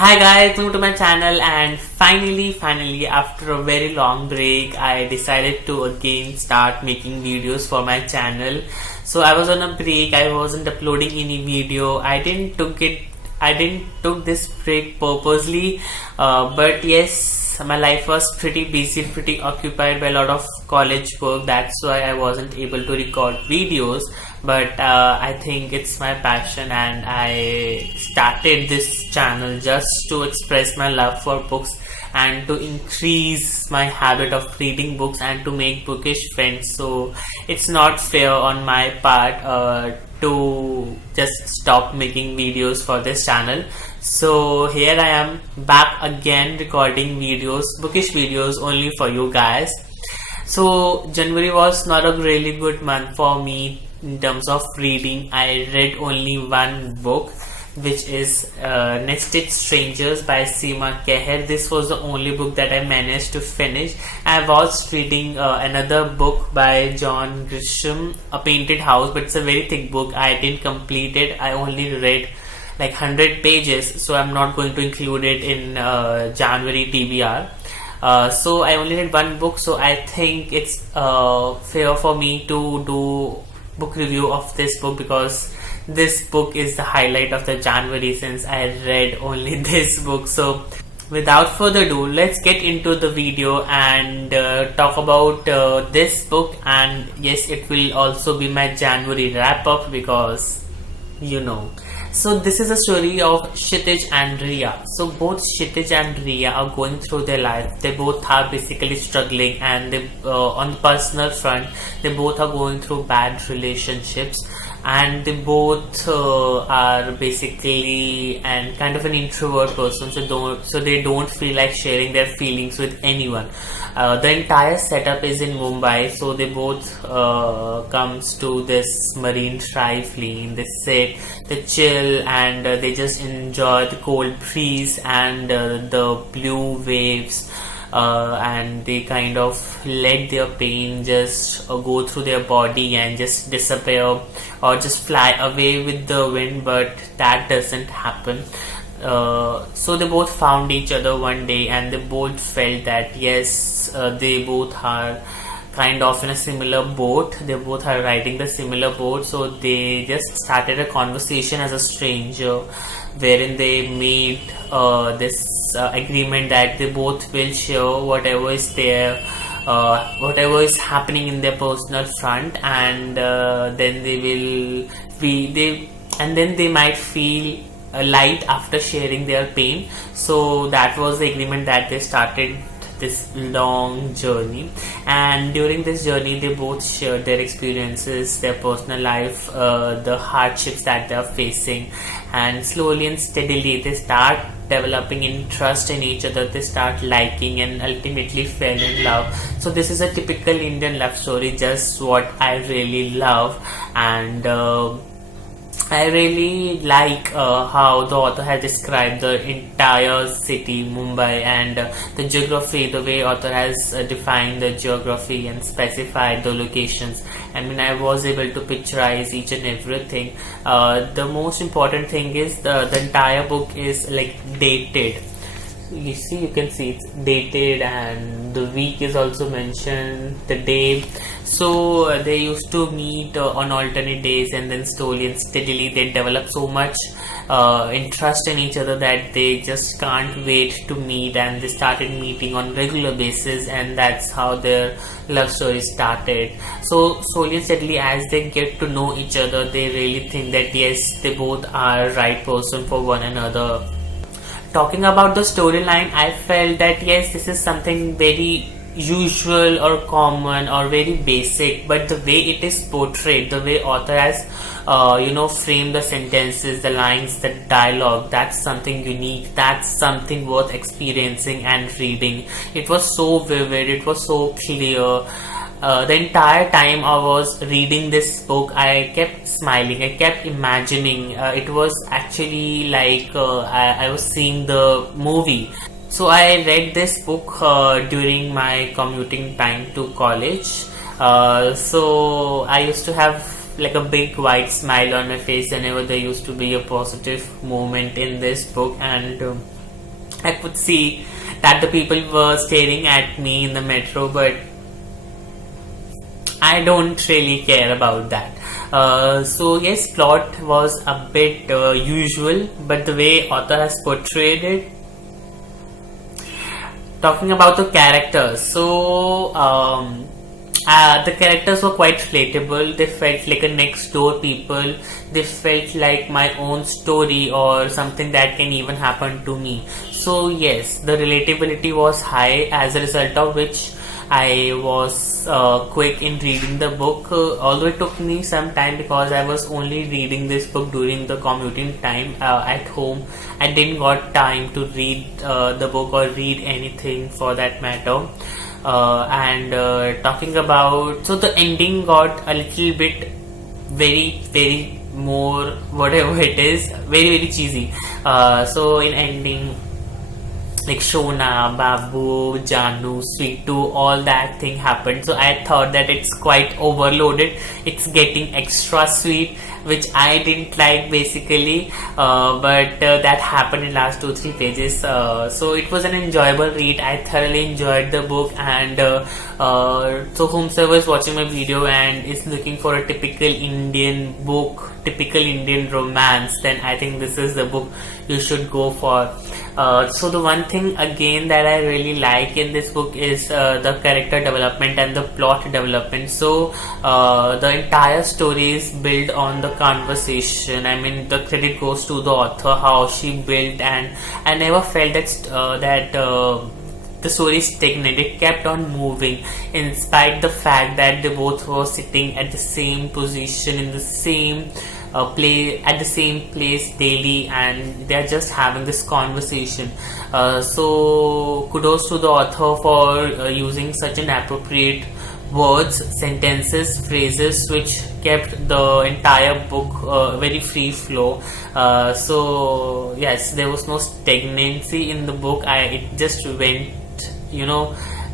Hi guys, welcome to my channel, and finally after a very long break I decided to again start making videos for my channel. So I was on a break, I wasn't uploading any video. I didn't took this break purposely, but yes, my life was pretty busy, pretty occupied by a lot of college work. That's why I wasn't able to record videos. But I think it's my passion, and I started this channel just to express my love for books and to increase my habit of reading books and to make bookish friends. So it's not fair on my part to just stop making videos for this channel. So here I am back again recording videos, bookish videos only for you guys. So January was not a really good month for me in terms of reading. I read only one book, which is Nested Strangers by Seema Kehair. This was the only book that I managed to finish. I was reading another book by John Grisham, A Painted House, but it's a very thick book. I didn't complete it. I only read like 100 pages, so I'm not going to include it in January TBR. So I only read one book, so I think it's fair for me to do book review of this book, because this book is the highlight of the January since I read only this book. So without further ado, let's get into the video and talk about this book. And yes, it will also be my January wrap up, because you know. So this is a story of Kshitij and Riya. So both Kshitij and Riya are going through their life. They both are basically struggling, and they, on the personal front, they both are going through bad relationships, and they both are basically and kind of an introvert person. So they don't feel like sharing their feelings with anyone. The entire setup is in Mumbai, so they both comes to this marine drive lane. They sit, they chill, and they just enjoy the cold breeze and the blue waves. And they kind of let their pain just go through their body and just disappear or just fly away with the wind, but that doesn't happen. So they both found each other one day, and they both felt that yes, they both are kind of in a similar boat. They both are riding the similar boat, so they just started a conversation as a stranger, wherein they made this agreement that they both will share whatever is there, whatever is happening in their personal front, and then they might feel light after sharing their pain. So that was the agreement that they started this long journey. And during this journey, they both shared their experiences, their personal life, the hardships that they are facing, and slowly and steadily they start developing interest in each other. They start liking and ultimately fell in love. So this is a typical Indian love story, just what I really love. And I really like how the author has described the entire city, Mumbai, and the geography, the way author has defined the geography and specified the locations. I mean, I was able to picturize each and everything. The most important thing is the entire book is like dated. You can see it's dated, and the week is also mentioned, the day. So they used to meet on alternate days, and then slowly and steadily they develop so much interest in each other that they just can't wait to meet, and they started meeting on regular basis, and that's how their love story started. So slowly and steadily, as they get to know each other, they really think that yes, they both are right person for one another. Talking about the storyline, I felt that yes, this is something very usual or common or very basic, but the way it is portrayed, the way author has framed the sentences, the lines, the dialogue, that's something unique, that's something worth experiencing and reading. It was so vivid, it was so clear. The entire time I was reading this book, I kept smiling, I kept imagining. It was actually like I was seeing the movie. So I read this book during my commuting time to college. So I used to have like a big wide smile on my face whenever there used to be a positive moment in this book. And I could see that the people were staring at me in the metro, but I don't really care about that. So yes, plot was a bit usual, but the way author has portrayed it. Talking about the characters, so the characters were quite relatable. They felt like a next door people. They felt like my own story or something that can even happen to me. So yes, the relatability was high, as a result of which I was quick in reading the book, although it took me some time because I was only reading this book during the commuting time at home. I didn't got time to read the book or read anything for that matter. And talking about, so the ending got a little bit very more whatever it is, very cheesy. So in ending, like Shona, Babu, Janu, Sweetu, all that thing happened. So I thought that it's quite overloaded. It's getting extra sweet, which I didn't like basically. But that happened in last 2-3 pages. So it was an enjoyable read. I thoroughly enjoyed the book, and so whomsoever is watching my video and is looking for a typical Indian book, typical Indian romance, then I think this is the book you should go for. So the one thing again that I really like in this book is the character development and the plot development. So the entire story is built on the conversation. I mean, the credit goes to the author, how she built, and I never felt that the story stagnant. It kept on moving in spite the fact that they both were sitting at the same position in the same at the same place daily, and they're just having this conversation. So kudos to the author for using such an appropriate words, sentences, phrases which kept the entire book very free flow. So yes, there was no stagnancy in the book. It just went,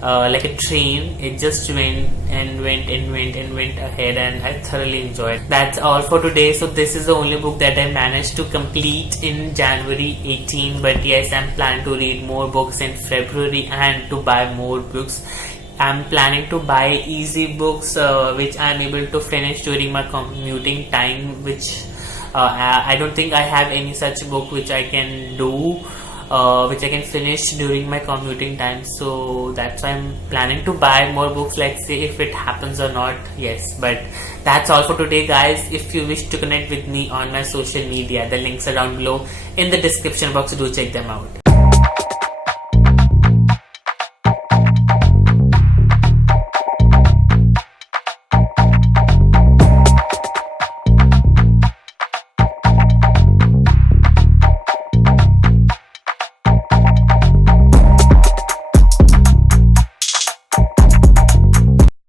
like a train. It just went ahead, and I thoroughly enjoyed. That's all for today. So this is the only book that I managed to complete in January 18, but yes, I'm planning to read more books in February and to buy more books. I'm planning to buy easy books which I'm able to finish during my commuting time, which I don't think I have any such book which I can do, which I can finish during my commuting time. So that's why I'm planning to buy more books. Let's see if it happens or not. Yes, but that's all for today, guys. If you wish to connect with me on my social media, the links are down below in the description box. Do check them out.